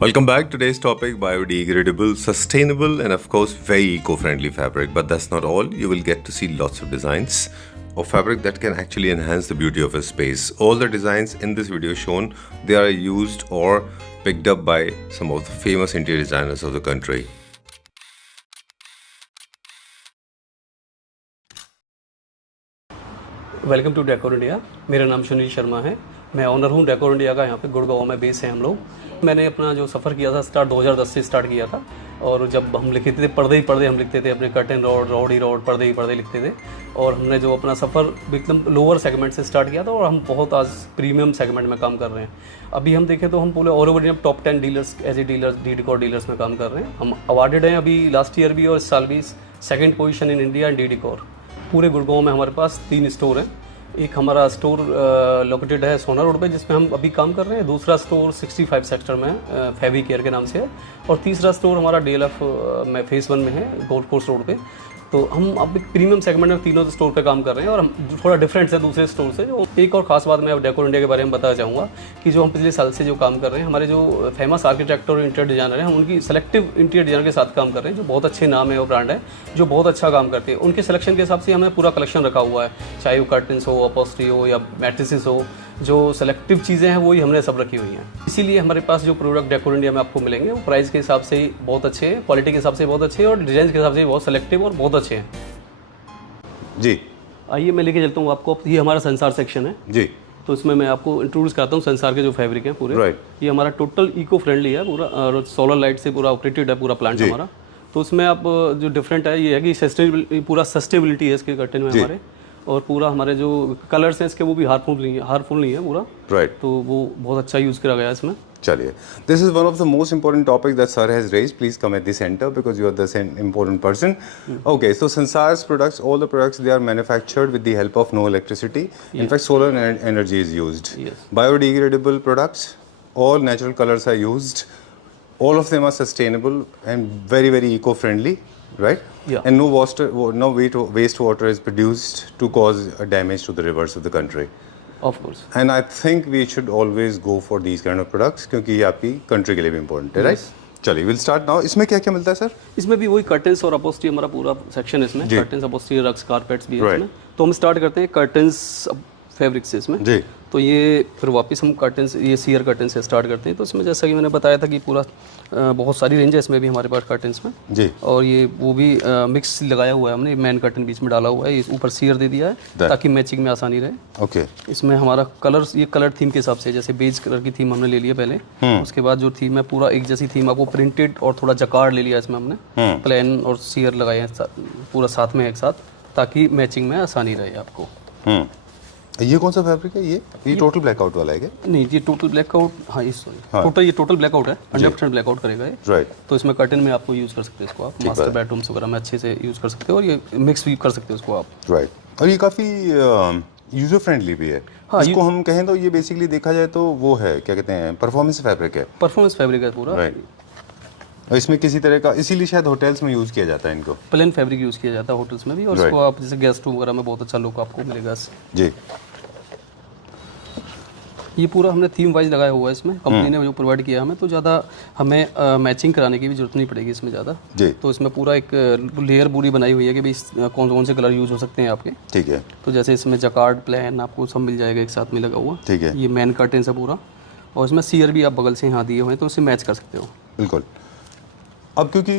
Welcome back. Today's topic biodegradable, sustainable, and of course, very eco friendly fabric. But that's not all. You will get to see lots of designs of fabric that can actually enhance the beauty of a space. All the designs in this video shown, they are used or picked up by some of the famous interior designers of the country. Welcome to decor India. मेरा नाम सुनील शर्मा है। मैं honour हूँ decor India का। यहाँ पे गुड़गांव में base है हम लोग। मैंने अपना जो सफ़र किया था स्टार्ट 2010 से स्टार्ट किया था। और जब हम लिखते थे पर्दे ही पर्दे हम लिखते थे, अपने कर्टन रॉड, रॉड ही रॉड, पर्दे ही पर्दे लिखते थे। और हमने जो अपना सफ़र एकदम लोअर सेगमेंट से स्टार्ट किया था और हम बहुत आज प्रीमियम सेगमेंट में काम कर रहे हैं। अभी हम देखें तो हम पूरे all over India top 10 dealers as a dealer D decor dealers में काम कर रहे हैं। हम अवार्डेड हैं अभी लास्ट ईयर भी और इस साल भी 2nd position in India D decor. पूरे गुड़गांव में हमारे पास 3 स्टोर हैं। एक हमारा स्टोर लोकेटेड है सोना रोड पे जिसमें हम अभी काम कर रहे हैं। दूसरा स्टोर 65 सेक्टर में फेवी केयर के नाम से है। और तीसरा स्टोर हमारा DLF में फेस 1 में है, गोल्फ कोर्स रोड पे। तो हम अब एक प्रीमियम सेगमेंट में तीनों स्टोर पे काम कर रहे हैं और हम थोड़ा डिफरेंट है दूसरे स्टोर से। जो एक और ख़ास बात मैं डेकोर इंडिया के बारे में बताना चाहूँगा कि जो हम पिछले साल से जो काम कर रहे हैं, हमारे जो फेमस आर्किटेक्ट और इंटीरियर डिजाइनर हैं, हम उनकी सेलेक्टिव इंटीरियर डिजाइनर के साथ काम कर रहे हैं, जो बहुत अच्छे नाम है और ब्रांड है, जो बहुत अच्छा काम करते हैं। उनके सिलेक्शन के हिसाब से हमने पूरा कलेक्शन रखा हुआ है, चाहे वो कर्टन्स हो, अपॉस्ट्री हो या मैट्रिसेस हो। जो सेलेक्टिव चीज़ें हैं वही हमने सब रखी हुई हैं। इसीलिए हमारे पास जो प्रोडक्ट डेकोर इंडिया में आपको मिलेंगे वो प्राइस के हिसाब से ही बहुत अच्छे हैं, क्वालिटी के हिसाब से बहुत अच्छे हैं और डिज़ाइन के हिसाब से बहुत सेलेक्टिव और बहुत अच्छे हैं जी। आइए मैं लेके चलता हूँ आपको। ये हमारा संसार सेक्शन है जी। तो इसमें मैं आपको इंट्रोड्यूस कराता हूँ संसार के जो फैब्रिक हैं पूरे। ये हमारा टोटल इको फ्रेंडली है पूरा, और सोलर लाइट से पूरा ऑपरेटेड है पूरा प्लांट हमारा। तो उसमें आप जो डिफरेंट है ये है कि पूरा सस्टेबिलिटी है इसके कर्टन में हमारे। और पूरा हमारे जो कलर्स हैं इसके वो भी हार्मफुल नहीं है पूरा। तो वो बहुत अच्छा यूज़ करा गया है इसमें। चलिए, this is one of the most important topics that sir has raised. Please come at the center because you are the important person. Okay, so Sansar's products, all the products, they are manufactured with the help of no electricity. In fact, solar energy is used. Biodegradable products, all natural colors are used. All of them are sustainable and very, very eco-friendly, right? And no wastewater is produced to cause a damage to the rivers of the country. Of course. And I think we should always go for these kind of products क्योंकि ये आपकी country के लिए भी important है, right? चलिए, will start now. इसमें क्या क्या मिलता है सर? इसमें भी वही कर्टन्स और अपॉस्ट्री हमारा पूरा सेक्शन है इसमें। कर्टन्स, अपॉस्ट्री, रग्स, कारपेट्स भी है इसमें। तो हम स्टार्ट करते हैं कर्टन्स फैब्रिक से इसमें जी। तो ये फिर वापस हम कर्टन्स, ये सीयर कर्टन से स्टार्ट करते हैं। तो इसमें जैसा कि मैंने बताया था कि पूरा बहुत सारी रेंज है इसमें भी हमारे पास कर्टन्स में जी। और ये वो भी मिक्स लगाया हुआ है हमने, मैन कर्टन बीच में डाला हुआ है, ऊपर सीयर दे दिया है ताकि मैचिंग में आसानी रहे। ओके। इसमें हमारा कलर्स, ये कलर थीम के हिसाब से, जैसे बेज कलर की थीम हमने ले लिया पहले। उसके बाद जो थीम है पूरा एक जैसी थीम, आपको प्रिंटेड और थोड़ा जकार्ड ले लिया इसमें हमने। प्लेन और सीयर लगाए हैं पूरा साथ में एक साथ, ताकि मैचिंग में आसानी रहे आपको। ये कौन सा फैब्रिक है? ये टोटल ब्लैकआउट वाला है क्या? नहीं, ये टोटल ब्लैकआउट, हाँ ये सॉरी, टोटल ये टोटल ब्लैकआउट है, 100% ब्लैकआउट करेगा ये, राइट। तो इसमें कर्टन में आपको यूज़ कर सकते हैं इसको आप, मास्टर बेडरूम्स वगैरह में अच्छे से यूज़ कर सकते हो और ये मिक्स भी कर सकते हो इसको आप, राइट। और ये काफ़ी यूजर फ्रेंडली भी है। हाँ, इसको हम कहें तो ये बेसिकली देखा जाए तो वो है, क्या कहते हैं, परफॉर्मेंस फैब्रिक है। परफॉर्मेंस फैब्रिक है पूरा, राइट। और इसमें किसी तरह का, इसीलिए शायद होटल्स में यूज़ किया जाता है इनको, प्लेन फैब्रिक यूज़ किया जाता है होटल्स में भी। और इसको आप जैसे गेस्ट रूम वगैरह में बहुत अच्छा लुक आपको मिलेगा जी। ये पूरा हमने थीम वाइज लगाया हुआ है इसमें, कंपनी ने जो प्रोवाइड किया हमें, तो ज़्यादा हमें मैचिंग कराने की भी जरूरत नहीं पड़ेगी इसमें ज़्यादा जी। तो इसमें पूरा एक लेयर पूरी बनाई हुई है कि भाई कौन कौन से कलर यूज़ हो सकते हैं आपके, ठीक है। तो जैसे इसमें जकार्ड, प्लेन आपको सब मिल जाएगा एक साथ में लगा हुआ, ठीक है। ये मैन कर्टन है पूरा, और इसमें सीयर भी आप बगल से यहाँ दिए हुए हैं तो उससे मैच कर सकते हो, बिल्कुल। अब क्योंकि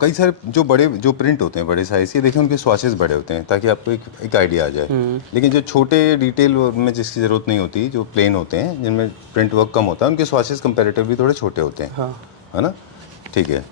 कई सारे जो प्रिंट होते हैं बड़े साइज़ के, देखिए उनके स्वॉचेस बड़े होते हैं ताकि आपको एक आइडिया आ जाए। लेकिन जो छोटे डिटेल में जिसकी ज़रूरत नहीं होती, जो प्लेन होते हैं जिनमें प्रिंट वर्क कम होता है, उनके स्वॉचेस कंपैरेटिवली थोड़े छोटे होते हैं, हाँ। है ना? ठीक है।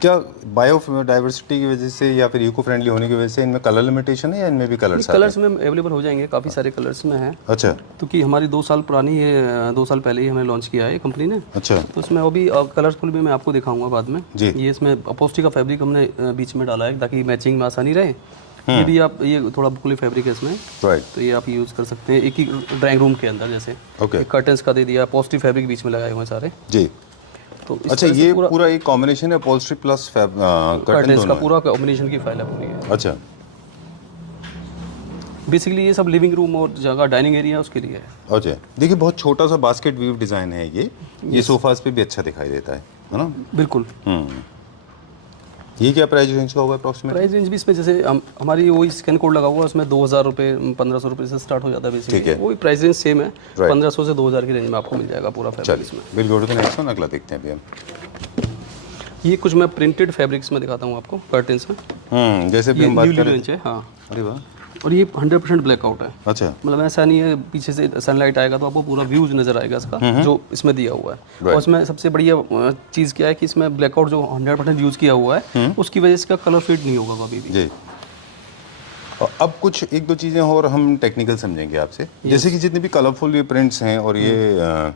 क्या बायो डाइवर्सिटी की वजह से या फिर इको फ्रेंडली होने की वजह से इनमें कलर लिमिटेशन है या इनमें भी कलर्स में अवेलेबल हो जाएंगे? काफ़ी सारे कलर्स में है। अच्छा। क्योंकि हमारी 2 साल पुरानी है, 2 साल पहले ही हमें लॉन्च किया है कंपनी ने। अच्छा। तो इसमें अभी कलरफुल भी मैं आपको दिखाऊंगा बाद में जी। ये इसमें अपॉस्ट्री का फैब्रिक हमने बीच में डाला है ताकि मैचिंग में आसानी रहे। ये भी आप, ये थोड़ा बुकली फैब्रिक है इसमें, राइट। तो ये आप यूज़ कर सकते हैं एक ही ड्राइंग रूम के अंदर, जैसे कर्टन्स का दे दिया, अपॉस्ट्री फैब्रिक बीच में लगाए हुए हैं सारे जी। तो अच्छा, ये पूरा एक कॉम्बिनेशन है अपॉल्स्ट्री प्लस कर्टन का पूरा कॉम्बिनेशन की फाइल है पूरी है। अच्छा। बेसिकली ये सब लिविंग रूम और जगह डाइनिंग एरिया उसके लिए है। अच्छा, देखिए बहुत छोटा सा बास्केट वीव डिज़ाइन है ये सोफाज पे भी अच्छा दिखाई देता है ना? बिल्कुल। ये क्या प्राइस रेंज का होगा अप्रॉक्सीमेट? प्राइस रेंज भी इसमें जैसे हमारी वही स्कैन कोड लगा हुआ है, उसमें 2000 रुपये 1500 रुपये से स्टार्ट हो जाता है ठीक बेसिकली। है। वही प्राइस रेंज सेम है, 1500 से 2000 की रेंज में आपको मिल जाएगा पूरा फैब्रिक इसमें। We'll go to the next one, अगला देखते हैं अभी हम। ये कुछ मैं प्रिंटेड फैब्रिक्स में दिखाता हूँ आपको, कर्टेंस में। जैसे भी ये हम बात न्यूली करें। लॉन्च है, हाँ। अरे वाह, और ये 100% ब्लैकआउट है। अच्छा, मतलब ऐसा नहीं है पीछे से सनलाइट आएगा तो आपको पूरा व्यूज नजर आएगा इसका, जो इसमें दिया हुआ है। और इसमें सबसे बढ़िया चीज़ क्या है कि इसमें ब्लैकआउट जो 100% यूज़ किया हुआ है, उसकी वजह से इसका कलर फेड नहीं होगा कभी भी। जी। और अब कुछ एक दो चीज़ें और हम टेक्निकल समझेंगे आपसे, जैसे कि जितने भी कलरफुल ये प्रिंट्स हैं और ये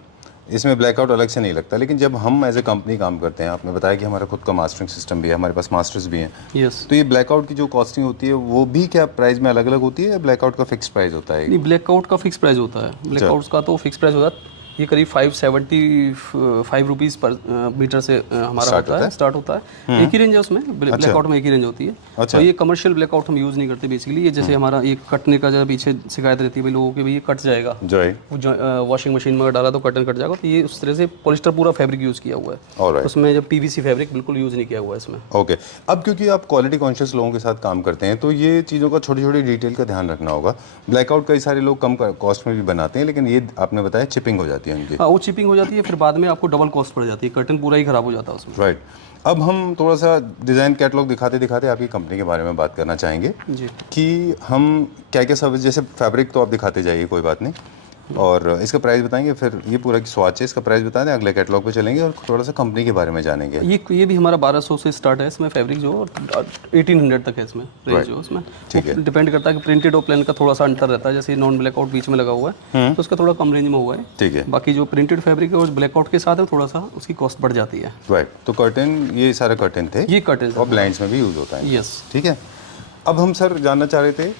इसमें ब्लैकआउट अलग से नहीं लगता, लेकिन जब हम एज ए कंपनी काम करते हैं, आपने बताया कि हमारा खुद का मास्टरिंग सिस्टम भी है, हमारे पास मास्टर्स भी हैं, यस। तो ये ब्लैकआउट की जो कॉस्टिंग होती है वो भी क्या प्राइस में अलग अलग होती है या ब्लैकआउट का फिक्स प्राइस होता है? नहीं, ब्लैकआउट का फिक्स प्राइस होता है। ब्लैकआउट का तो फिक्स प्राइस होता है। ये करीब 575 रुपीज़ पर मीटर से हमारा होता है, स्टार्ट होता है। एक ही रेंज है उसमें, ब्लैकआउट में एक ही रेंज होती है। अच्छा। और ये कमर्शियल ब्लैकआउट हम यूज़ नहीं करते बेसिकली। ये जैसे हमारा ये कटने का जब पीछे शिकायत रहती है भाई लोगों के, भी ये कट जाएगा, जो वॉशिंग मशीन में अगर डाला तो कटन कट जाएगा, तो ये उस तरह से पॉलिस्टर पूरा फैब्रिक यूज़ किया हुआ है। ऑलराइट, उसमें जब पीवीसी फैब्रिक बिल्कुल यूज़ नहीं किया हुआ है इसमें। ओके। अब क्योंकि आप क्वालिटी कॉन्शियस लोगों के साथ काम करते हैं तो ये चीज़ों का छोटी छोटी डिटेल का ध्यान रखना होगा। ब्लैकआउट कई सारे लोग कम कॉस्ट में भी बनाते हैं, लेकिन ये आपने बताया चिपिंग हो जाती है उनकी। हाँ, वो चिपिंग हो जाती है, फिर बाद में आपको डबल कॉस्ट पड़ जाती है, कर्टन पूरा ही खराब हो जाता है उसमें। राइट। अब हम थोड़ा सा डिज़ाइन कैटलॉग दिखाते दिखाते आपकी कंपनी के बारे में बात करना चाहेंगे जी। कि हम क्या क्या सर्विस, जैसे फैब्रिक तो आप दिखाते जाइए, कोई बात नहीं, और इसका प्राइस बताएंगे, फिर ये पूरा की स्वाच है इसका प्राइस बता दें, अगले कैटलॉग पे चलेंगे और थोड़ा सा कंपनी के बारे में जानेंगे। ये भी हमारा 1200 से स्टार्ट है इसमें फैब्रिक जो, और 1800 तक है इसमें रेंज जो इसमें। ठीक है। डिपेंड करता है कि प्रिंटेड और प्लेन का थोड़ा सा अंतर रहता है, जैसे नॉन ब्लैकआउट बीच में लगा हुआ है तो उसका थोड़ा कम रेंज में हुआ है। ठीक है। बाकी जो प्रिंटेड फैब्रिक है और ब्लैकआउट के साथ है थोड़ा सा उसकी कॉस्ट बढ़ जाती है। राइट, तो कर्टन, ये सारे कर्टन थे, ये कर्टन और ब्लाइंड्स में भी यूज़ होता है। यस। ठीक है। अब हम सर जानना चाह रहे थे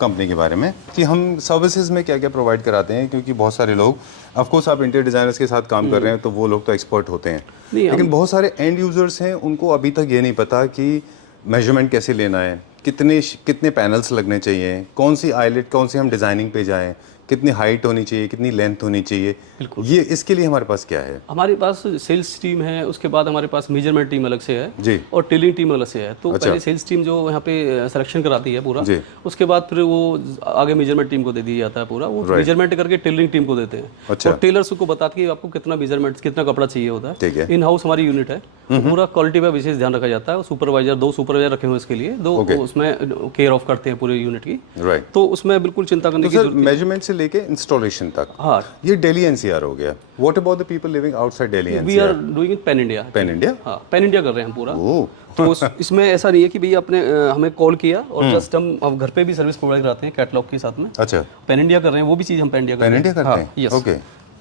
कंपनी के बारे में कि हम सर्विसेज में क्या क्या प्रोवाइड कराते हैं, क्योंकि बहुत सारे लोग, ऑफ कोर्स आप इंटीरियर डिज़ाइनर्स के साथ काम कर रहे हैं तो वो लोग तो एक्सपर्ट होते हैं, लेकिन बहुत सारे एंड यूज़र्स हैं, उनको अभी तक ये नहीं पता कि मेजरमेंट कैसे लेना है, कितने पैनल्स लगने चाहिए, कौन सी आईलेट, कौन सी हम डिज़ाइनिंग पे जाएं, कितनी हाइट होनी चाहिए, कितनी लेंथ होनी चाहिए, ये इसके लिए हमारे पास क्या है? हमारे पास सेल्स टीम है, उसके बाद हमारे पास मेजरमेंट टीम अलग से है जी, और टेलिंग टीम अलग से है। तो अच्छा। पहले सेल्स टीम जो यहाँ पे सिलेक्शन कराती है पूरा, जी, उसके बाद फिर वो आगे मेजरमेंट टीम को दे दिया जाता है पूरा, वो मेजरमेंट करके टेलरिंग टीम को देते हैं। अच्छा। और टेलर्स को बताते हैं आपको कितना मेजरमेंट, कितना कपड़ा चाहिए होता है। ठीक है। इन हाउस हमारी यूनिट है, पूरा क्वालिटी पर विशेष ध्यान रखा जाता है। सुपरवाइजर, 2 सुपरवाइजर रखे हुए इसके लिए, 2 उसमें केयर ऑफ करते हैं पूरे यूनिट की। राइट। तो उसमें बिल्कुल चिंता करने की जरूरत मेजरमेंट से लेके इंस्टॉलेशन तक, हाँ, ये दिल्ली एनसीआर हो गया। What about the people living outside Delhi we NCR? Are doing it pan India. Pan India? हाँ, पैन इंडिया कर रहे हैं हम पूरा। ओह, तो इसमें ऐसा नहीं है कि भैया अपने हमें कॉल किया और जस्ट हम अब घर पे भी सर्विस प्रोवाइड कराते हैं कैटलॉग के साथ में। अच्छा, पैन इंडिया कर रहे हैं, वो भी चीज़ हम पैन इंडिया पैन इंडिया करते हैं? यस। ओके।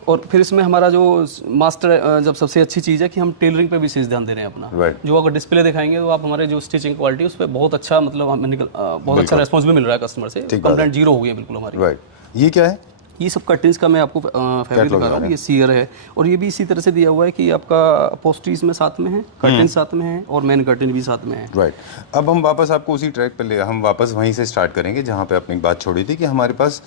और फिर इसमें हमारा जो मास्टर, जब सबसे अच्छी चीज़ है कि हम टेलरिंग पे विशेष ध्यान दे रहे हैं अपना। राइट। जो अगर डिस्प्ले दिखाएंगे तो आप हमारे जो स्टिचिंग क्वालिटी उस पर बहुत अच्छा, मतलब हमें बहुत अच्छा रेस्पॉन्स भी मिल रहा है कस्टमर से, कंप्लेंट जीरो हो गई है बिल्कुल हमारी। राइट। ये क्या है? ये सब कर्टन्स का मैं आपको फैब्रिक दिखा रहा हूँ, ये सीयर है और ये भी इसी तरह से दिया हुआ है कि आपका पोस्ट्रीज में साथ में है, कर्टन साथ में है और मेन कर्टन भी साथ में है। राइट। अब हम वापस आपको उसी ट्रैक पे हम वापस वहीं से स्टार्ट करेंगे जहाँ पे अपनी बात छोड़ी थी कि हमारे पास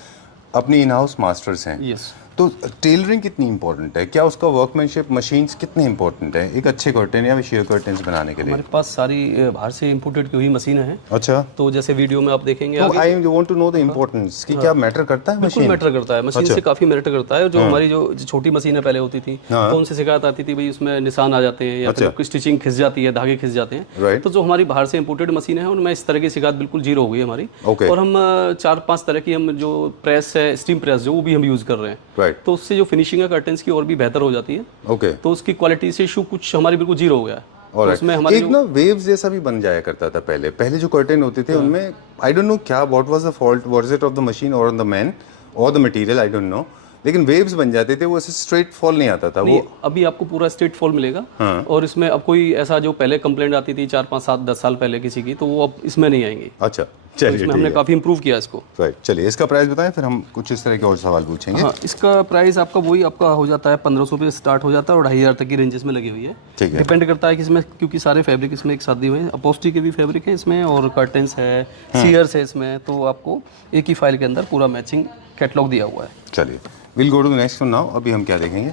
अपनी इन हाउस मास्टर्स हैं। यस। तो टेलरिंग कितनी इंपॉर्टेंट है? क्या उसका वर्कमैनशिप, मशीन्स कितनी इंपॉर्टेंट है एक अच्छे कर्टन या शेयर कर्टन्स बनाने के लिए? हमारे पास सारी बाहर से इंपोर्टेड की हुई मशीनें हैं। अच्छा। तो जैसे वीडियो में आप देखेंगे, तो I want to know the importance कि क्या मैटर करता है बिल्कुल मशीन? मैटर करता है, मशीन से काफी मैटर करता है। जो हमारी जो छोटी मशीनें पहले होती थी तो उनसे शिकायत आती थी भाई उसमें निशान आ जाते हैं या फिर स्टिचिंग खिंच जाती है, धागे खिंच जाते हैं। राइट। तो जो हमारी बाहर से इंपोर्टेड मशीनें हैं उनमें इस तरह की शिकायत बिल्कुल जीरो हो गई हमारी। ओके। और हम 4-5 तरह की हम जो प्रेस है, स्टीम प्रेस जो, वो भी हम यूज कर रहे हैं। राइट। तो उससे जो फिनिशिंग है कर्टन्स की और भी बेहतर हो जाती है। ओके। तो उसकी क्वालिटी से इशू कुछ हमारी बिल्कुल जीरो हो गया है। तो उसमें एक हमारी ना वेव्स जैसा भी बन जाया करता था पहले जो कर्टन होते थे उनमें, आई डोंट नो क्या, what was the fault, was it of the machine और द मैन और the material, I don't know, लेकिन वेव्स बन जाते थे, वो ऐसे स्ट्रेट फॉल नहीं आता था। वो अभी आपको पूरा स्ट्रेट फॉल मिलेगा। और इसमें अब कोई ऐसा जो पहले कंप्लेंट आती थी 4, 5, 7, 10 साल पहले किसी की, तो वो अब इसमें नहीं आएंगी। अच्छा, चलिए, इसमें ठीक हमने है। काफ़ी इंप्रूव किया इसको। राइट, चलिए इसका प्राइस बताएं, फिर हम कुछ इस तरह के और सवाल पूछेंगे। हाँ, इसका प्राइस आपका वही आपका हो जाता है 1500 पे स्टार्ट हो जाता है और 2500 तक की रेंजेस में लगी हुई है। ठीक है। डिपेंड करता है कि इसमें, क्योंकि सारे फैब्रिक इसमें एक साथ दिए हुए हैं, अपॉस्ट्री के भी फैब्रिक है इसमें और कर्टन्स है, सीयर्स है इसमें, तो आपको एक ही फाइल के अंदर पूरा मैचिंग कैटलॉग दिया हुआ है। चलिए, we'll go to next one now. अभी हम क्या देखेंगे?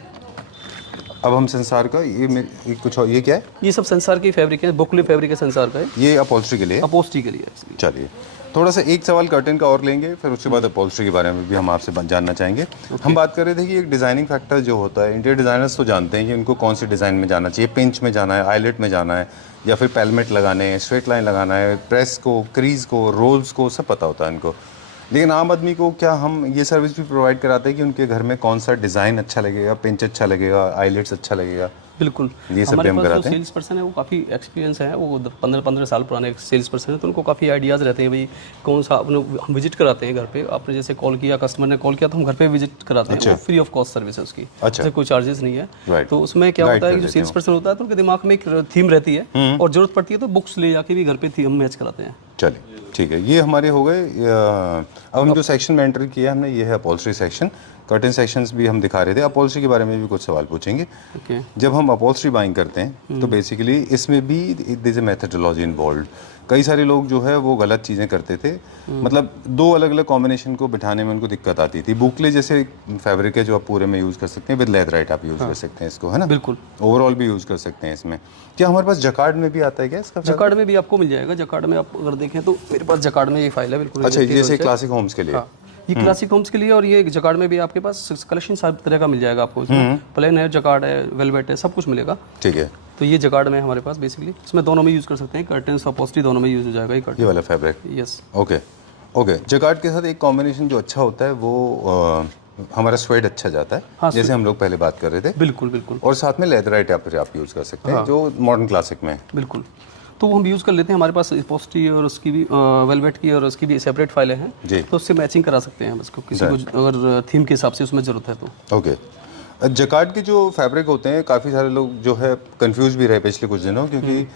अब हम संसार का ये कुछ और, ये क्या है? ये सब संसार की फैब्रिक है, बुकले फैब्रिक है संसार का है, ये अपॉल्स्ट्री के लिए है? अपॉस्ट्री के लिए है। चलिए, थोड़ा सा एक सवाल कर्टन का और लेंगे, फिर उसके बाद अपॉल्स्ट्री के बारे में भी हम आपसे जानना चाहेंगे। हम बात कर रहे थे कि एक डिज़ाइनिंग फैक्टर जो होता है, इंटीरियर डिज़ाइनर्स तो जानते हैं कि उनको कौन सी डिज़ाइन में जाना चाहिए, पिंच में जाना है, आईलेट में जाना है, या फिर पैलमेट लगाने हैं, स्ट्रेट लाइन लगाना है, प्रेस को, क्रीज को, रोल्स को, सब पता होता है इनको। लेकिन आम आदमी को क्या हम ये सर्विस भी प्रोवाइड कराते हैं कि उनके घर में कौन सा डिज़ाइन अच्छा लगेगा, पिंच अच्छा लगेगा, आईलेट्स अच्छा लगेगा? बिल्कुल, ये सब हमारे भी हम पास जो कराते हैं। सेल्स पर्सन है वो काफ़ी एक्सपीरियंस है, वो 15-15 साल पुराने सेल्स पर्सन है, तो उनको काफ़ी आइडियाज़ रहते हैं भाई कौन सा अपने, हम विजिट कराते हैं घर पे। आपने जैसे कॉल किया, कस्टमर ने कॉल किया, तो हम घर पे विजिट कराते हैं। वो फ्री ऑफ कॉस्ट सर्विस है उसकी, अच्छा। जैसे कोई चार्जेस नहीं है। Right. तो उसमें क्या Guide होता है कर कि जो देते सेल्स पर्सन होता है तो उनके दिमाग में एक थीम रहती है और जरूरत पड़ती है तो बुक्स ले जाके भी घर पे थीम मैच कराते हैं। चलिए, ठीक है, ये हमारे हो गए। अब हम जो सेक्शन में एंटर किया हमने, ये है अपॉल्स्ट्री सेक्शन। कर्टन सेक्शंस भी हम दिखा रहे थे, अपॉल्स्ट्री के बारे में भी कुछ सवाल पूछेंगे। ओके, जब हम अपॉल्स्ट्री बाइंग करते हैं तो बेसिकली इसमें भी this is a methodology involve. कई सारे लोग जो है वो गलत चीज़ें करते थे, मतलब दो अलग अलग कॉम्बिनेशन को बिठाने में उनको दिक्कत आती थी। बुकले जैसे फैब्रिक है जो आप पूरे में यूज़ कर सकते हैं, विद लेदराइट आप यूज़ कर सकते हैं इसको, है ना? बिल्कुल। ओवरऑल भी यूज़ कर सकते हैं इसमें। क्या हमारे पास जकार्ड में भी आता है क्या इसका? जकार्ड में भी आपको मिल जाएगा। जकार्ड में आप अगर देखें तो मेरे पास जकार्ड में ये फाइल है बिल्कुल। अच्छा, जैसे क्लासिक होम्स के लिए। हाँ, ये क्लासिक होम्स के लिए, और ये जकार्ड में भी आपके पास कलेक्शन सब तरह का मिल जाएगा आपको। इसमें प्लेन है, जकार्ड है, वेलवेट है, सब कुछ मिलेगा। ठीक है, तो ये जकार्ड में है हमारे पास बेसिकली। इसमें दोनों में यूज़ कर सकते हैं, कर्टन्स अपॉस्ट्री दोनों में यूज़ हो जाएगा ये कर्टन। ये वाला fabric. Yes, okay okay. Jacquard के साथ एक कॉम्बिनेशन जो अच्छा होता है वो हमारा स्वेड अच्छा जाता है। हाँ, जैसे हम लोग पहले बात कर रहे थे। बिल्कुल बिल्कुल और साथ में लेदराइट आप यूज़ कर सकते हैं, जो मॉडर्न क्लासिक में है। बिल्कुल। तो वो हम यूज़ कर लेते हैं। हमारे पास अपॉस्ट्री और उसकी भी वेलवेट की और उसकी भी सेपरेट फाइलें हैं जी। तो उससे मैचिंग करा सकते हैं उसको, किसी को अगर थीम के हिसाब से उसमें ज़रूरत है तो। ओके। जकार्ड के जो फैब्रिक होते हैं, काफ़ी सारे लोग जो है कंफ्यूज भी रहे पिछले कुछ दिनों, क्योंकि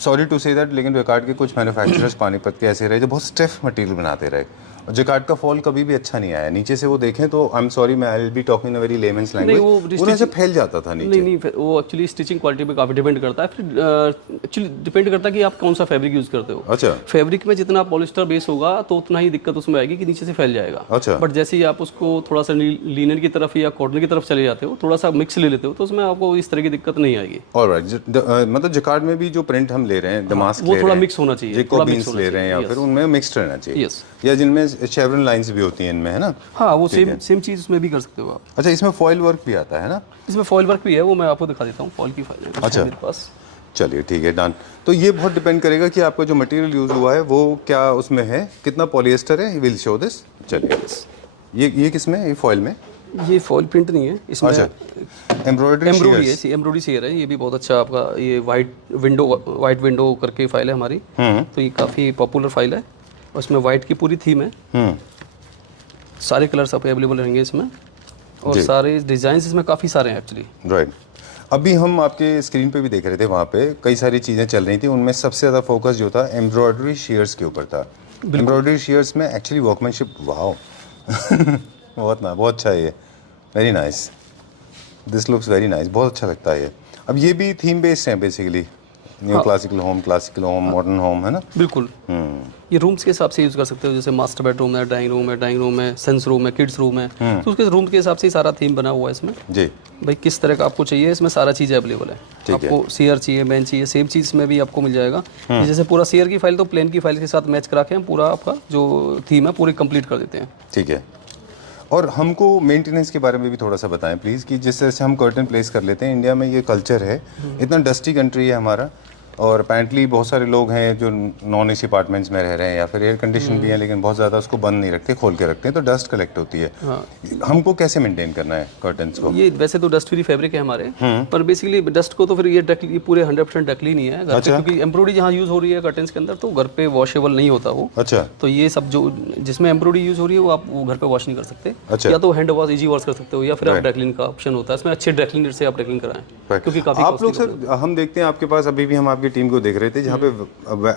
सॉरी टू से दैट, लेकिन जकार्ड के कुछ मैन्युफैक्चरर्स पानीपत के ऐसे रहे जो बहुत स्टिफ मटेरियल बनाते रहे। और जकार्ड का फॉल कभी भी अच्छा नहीं आया। नीचे से वो देखें तो आई एम सॉरी, मैं I will be talking in a very lemons language, वो ऐसे फैल जाता था नीचे। नहीं, वो एक्चुअली स्टिचिंग क्वालिटी पे काफ़ी डिपेंड करता है। फिर एक्चुअली डिपेंड करता है कि आप कौन सा फैब्रिक यूज़ करते हो। अच्छा फैब्रिक में जितना पॉलिस्टर बेस होगा तो उतना ही दिक्कत उसमें आएगी कि नीचे से फैल जाएगा। अच्छा। बट जैसे ही आप उसको थोड़ा सा लीनन की तरफ या कॉटन की तरफ चले जाते हो, थोड़ा सा मिक्स ले लेते हो, तो उसमें आपको इस तरह की दिक्कत नहीं आएगी। ऑलराइट, मतलब जकार्ड में भी जो प्रिंट हम ले रहे हैं, दमास्क वो थोड़ा मिक्स होना चाहिए, जिको बीन्स ले रहे हैं, या फिर उनमें मिक्सड रहना चाहिए, यस, या जिनमें शेवरन लाइंस भी होती हैं इनमें, है ना? हाँ, वो सेम चीज़ उसमें भी कर सकते हो आप। अच्छा, इसमें फॉइल वर्क भी आता है ना? इसमें फॉइल वर्क भी है, वो मैं आपको दिखा देता हूँ। फॉइल की फाइल है अच्छा। मेरे पास। चलिए, ठीक है, डन। तो ये बहुत डिपेंड करेगा कि आपका जो मटेरियल यूज़ हुआ है वो क्या उसमें है, कितना पॉलिएस्टर है। Will show this. चलिए, ये किस में, ये फॉइल में? ये फॉइल प्रिंट नहीं है इसमें। अच्छा, एम्ब्रॉयडरी है, एम्ब्रॉयडरी शेयर है। ये भी बहुत अच्छा आपका, ये वाइट विंडो करके फाइल है हमारी। तो ये काफ़ी पॉपुलर फाइल है। उसमें वाइट की पूरी थीम है। सारे कलर्स आप अवेलेबल रहेंगे इसमें, और सारे डिज़ाइंस इसमें काफ़ी सारे हैं एक्चुअली। राइट। अभी हम आपके स्क्रीन पे भी देख रहे थे, वहाँ पे कई सारी चीज़ें चल रही थी, उनमें सबसे ज़्यादा फोकस जो था एम्ब्रॉयडरी शेयर्स के ऊपर था। एम्ब्रॉयडरी शेयर्स में एक्चुअली वर्कमैनशिप, वाओ बहुत अच्छा है ये, very nice, this looks very nice, बहुत अच्छा लगता है ये। अब ये भी थीम बेस्ड है basically, new classical home, modern home, है ना? बिल्कुल। ये रूम्स के हिसाब से यूज़ कर सकते हो, जैसे मास्टर बेडरूम है, डाइनिंग रूम है, सेंस रूम है, किड्स रूम है, तो उसके रूम के हिसाब से ही सारा थीम बना हुआ है इसमें। जी भाई किस तरह का आपको चाहिए, इसमें सारा चीज़ अवेलेबल है। आपको शेयर चाहिए, बेंच चाहिए, सेम चीज़ में भी आपको मिल जाएगा। जैसे पूरा शेयर की फाइल तो प्लेन की फाइल के साथ मैच करा के हम पूरा आपका जो थीम है पूरी कंप्लीट कर देते हैं। ठीक है। और हमको मेंटेनेंस के बारे में भी थोड़ा सा बताएं प्लीज़, कि जिस तरह से हम कर्टन प्लेस कर लेते हैं, इंडिया में ये कल्चर है, इतना डस्टी कंट्री है हमारा, और अपेरेंटली बहुत सारे लोग हैं जो नॉन एसी अपार्टमेंट्स में रह रहे हैं, या फिर एयर कंडीशन भी है लेकिन बहुत ज़्यादा उसको बंद नहीं रखते, खोल के रखते हैं, तो डस्ट कलेक्ट होती है। हमको कैसे मेंटेन करना है कर्टन्स को? ये वैसे तो डस्ट फ्री फैब्रिक है हमारे, पर बेसिकली डस्ट को तो फिर ये पूरे 100% डकली नहीं है घर पे, क्योंकि एम्ब्रॉयडरी जहाँ यूज़ हो रही है कर्टन्स के अंदर, तो घर पे वॉशेबल नहीं होता वो। अच्छा। तो ये सब जो जिसमें एम्ब्रॉयडरी यूज़ हो रही है वो आप वो घर पे वॉश नहीं कर सकते। अच्छा। या तो हैंड वॉश, इजी वॉश कर सकते हो, या फिर आप ड्रैक्लिन का ऑप्शन होता है इसमें, अच्छे ड्रैक्लिनर से आप ड्रैक्लिन कराएं, क्योंकि काफ़ी आप लोग सर, हम देखते हैं आपके पास अभी भी हम आपकी आपकी टीम को देख रहे थे जहाँ पे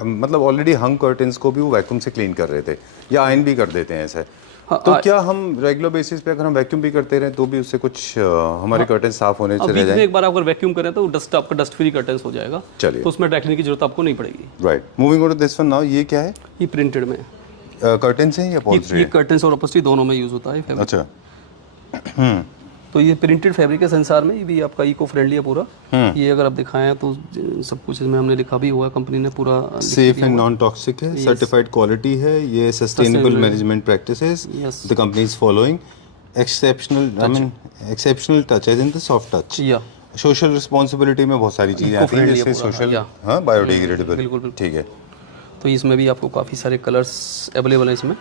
मतलब ऑलरेडी हंग कर्टन्स को भी वो वैक्यूम से क्लीन कर रहे थे या आयन भी कर देते हैं ऐसा है। तो क्या हम रेगुलर बेसिस पे अगर हम वैक्यूम भी करते रहे तो भी उससे कुछ हमारे कर्टन साफ होने से रह जाए? एक बार अगर वैक्यूम करें तो डस्ट आपका डस्ट फ्री कर्टन्स हो जाएगा। चलिए, तो उसमें ड्राई की जरूरत आपको नहीं पड़ेगी। Right, moving on to this one now. ये क्या है? ये प्रिंटेड में कर्टन्स हैं या अपॉल्स्ट्री? ये कर्टन्स और अपॉल्स्ट्री दोनों में यूज होता है फैब्रिक। अच्छा, तो ये प्रिंटेड फैब्रिक है संसार में, ये भी आपका इको फ्रेंडली है पूरा। ये अगर आप दिखाएं तो सब कुछ इसमें हमने लिखा भी हुआ है, कंपनी ने पूरा सेफ एंड नॉन टॉक्सिक है, सर्टिफाइड क्वालिटी है, ये sustainable management practices the company is following, exceptional touches in the soft touch, या सोशल रिस्पांसिबिलिटी में बहुत सारी चीजें आती हैं जैसे सोशल, हाँ, बायोडिग्रेडेबल। बिल्कुल। ठीक है। तो इसमें भी आपको काफ़ी सारे कलर्स अवेलेबल हैं इसमें।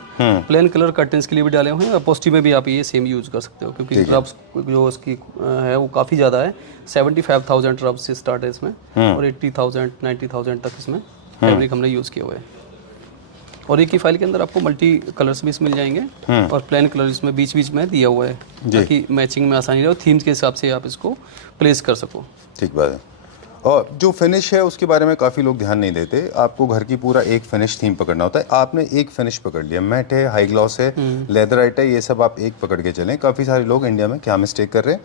प्लेन कलर कर्टन्स के लिए भी डाले हुए हैं, अपॉल्स्ट्री में भी आप ये सेम यूज़ कर सकते हो क्योंकि रब्स जो इसकी है वो काफ़ी ज़्यादा है। 75,000 रब्स से स्टार्ट है इसमें और 80,000 90,000 तक इसमें फैब्रिक हमने यूज़ किया हुआ है। और एक ही फाइल के अंदर आपको मल्टी कलर्स भी मिल जाएंगे और प्लेन कलर इसमें बीच बीच में दिया हुआ है ताकि मैचिंग में आसानी रहे और थीम्स के हिसाब से आप इसको प्लेस कर सको। ठीक बात है। और जो फिनिश है उसके बारे में काफ़ी लोग ध्यान नहीं देते। आपको घर की पूरा एक फिनिश थीम पकड़ना होता है। आपने एक फिनिश पकड़ लिया, मैट है, हाई ग्लॉस है, लेदराइट है, ये सब आप एक पकड़ के चलें। काफ़ी सारे लोग इंडिया में क्या मिस्टेक कर रहे हैं,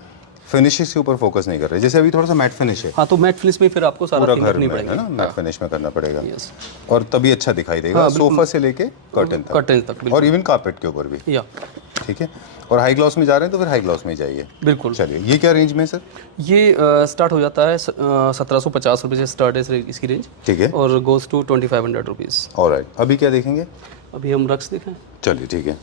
फिनिशेस के ऊपर फोकस नहीं कर रहे। जैसे अभी थोड़ा सा मैट फिनिश है, हाँ, तो मैट फिनिश में फिर आपको सारा पूरा थीम घर रखनी में पड़ेगी, है ना, मैट फिनिश में करना पड़ेगा यस, और तभी अच्छा दिखाई देगा, सोफा से लेके कर्टन तक और इवन कारपेट के ऊपर भी। या ठीक है। और हाई ग्लॉस में जा रहे हैं तो फिर हाई ग्लॉस में ही जाइए। बिल्कुल। चलिए, ये क्या रेंज में सर? ये स्टार्ट हो जाता है 1750 रुपये से स्टार्ट है इसकी रेंज। ठीक है। और गोज टू 2500 रुपीज़। ऑलराइट, अभी क्या देखेंगे? अभी हम रक्स देखें। चलिए, ठीक है।